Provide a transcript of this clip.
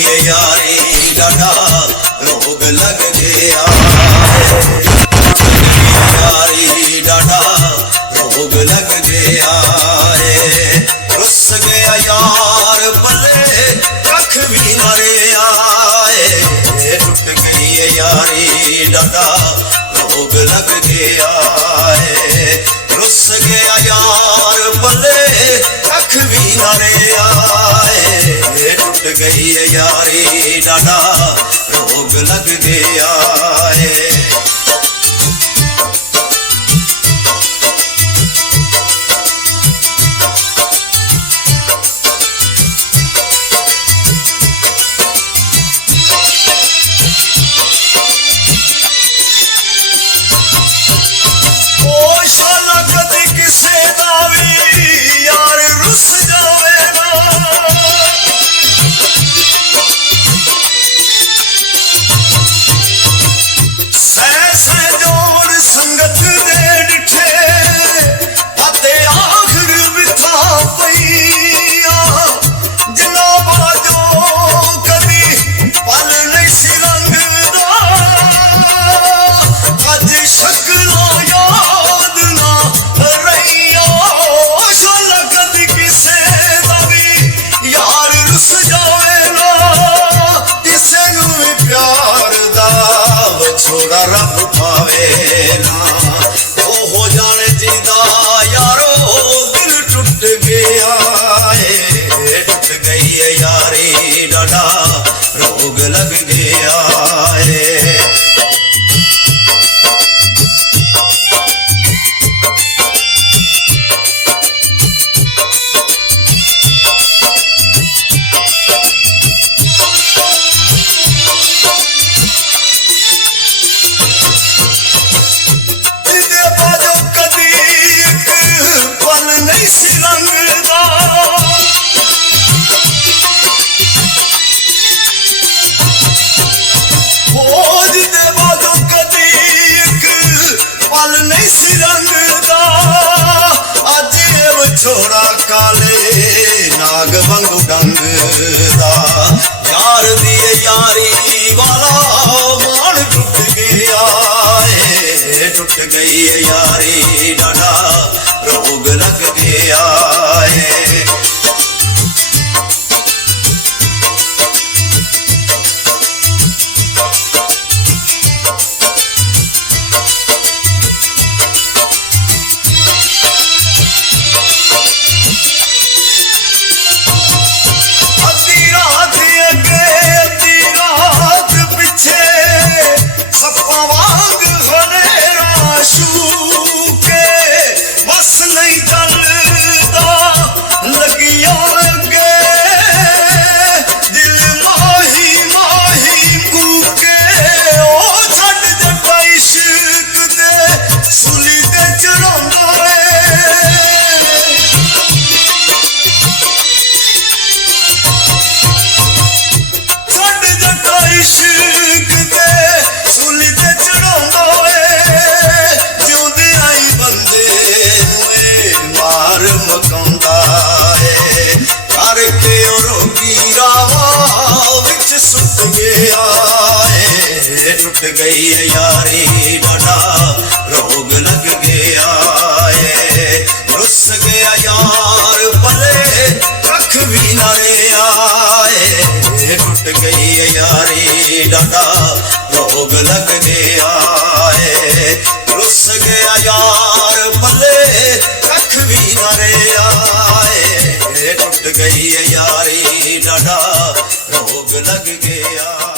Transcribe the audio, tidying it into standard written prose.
गई है यारी डाडा रोग लग गया यारी डाडा रोग लग गया रुस गया यार बल्ले कख भी न रहा टूट गई है यारी डाडा रोग लग गया रुस गया यार बल्ले कख भी न रहा टूट गई है यारी डाडा रोग लग गया रब पावे ना वो हो जाने जिदा यारो दिल टूट गया टूट गई है यारी डाडा रोग लग गया छोड़ा काले नाग वांगू डंगदा यार दिए यारी वाला मान टूट गया टूट गई है यारी डाडा रोग लग गया टूट गई है यारी डाडा रोग लग गया रुस गया यार भले कख भी न रहा टूट गई है यारी डाडा रोग लग गया रुस गया यार भले कख भी न रहा टूट गई है यारी डाडा रोग लग गया।